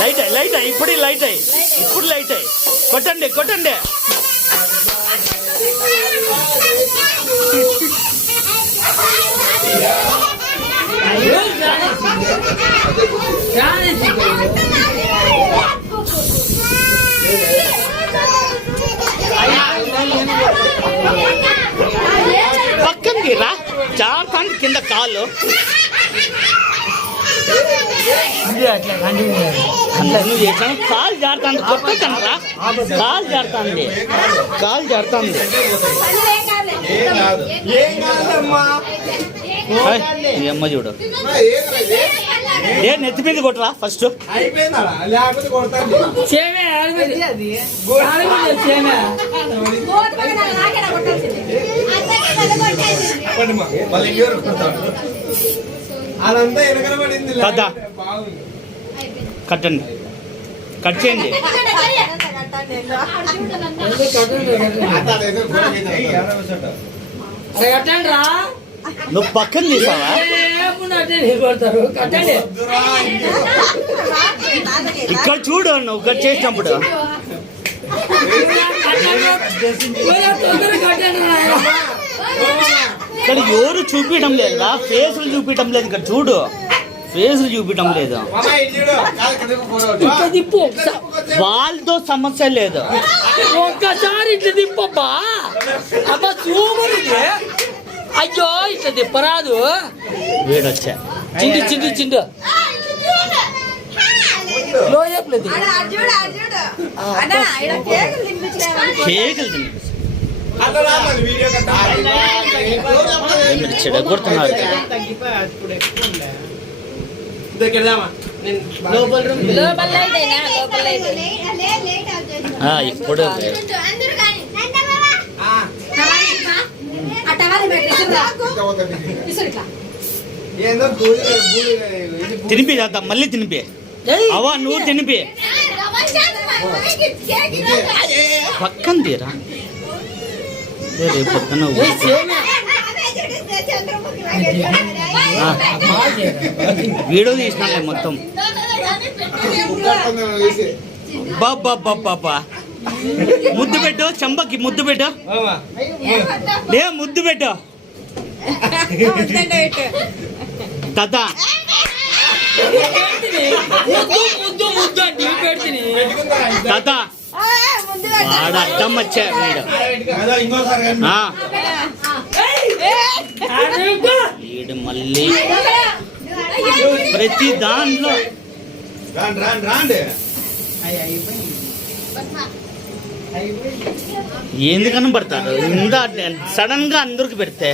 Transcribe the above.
Light light ఇప్పుడు light ఇప్పుడు light కొట్టండి కొట్టండి. పక్కనకి రా, జారుతాంది కింద కాళ్ళు. నువ్వు ఎట్లా కాలు జారుతుంది, కొట్టకనరా కాలు జారుతుంది, కాలు జారుతుంది. అమ్మ చూడు ఏ నెత్తి మీద కొట్టరా ఫస్ట్. కదా కట్టండి, కట్ చేయండి. నువ్వు పక్కన తీసావా? ఇక్కడ చూడు, నువ్వు కట్ చేసినప్పుడు ఇక్కడ ఎవరు చూపించడం లేదురా, ఫేసులు చూపించడం లేదు. ఇక్కడ చూడు, ఫేసులు చూపించడం లేదు. వాళ్ళతో సమస్య లేదు. ఒక్కసారి ఇట్లా తిప్పబ్బా, అబ్బా సూపర్ ఇది. అయ్యో ఇట్లా తిప్పరాదు. వీడొచ్చా చిండు చిండు చిండు కేకులు చెడగొడుతున్నారు. ఇప్పుడు తినిపి చేద్దాం, మళ్ళీ తినిపి. అవా నువ్వు తినిపి, పక్కన తీరా. రేపు పక్కన వీడియో తీసినాలే మొత్తం. బాబా ముద్దు పెట్టు, చంపకి ముద్దు పెట్టు, లే ముద్దు పెట్టు. తాత తాత వాడు అడ్డం వచ్చా వీడు. వీడు మళ్ళీ ప్రతి దాంట్లో ఎందుకని పడతారు ఇంత సడన్ గా అందరికి పెడితే.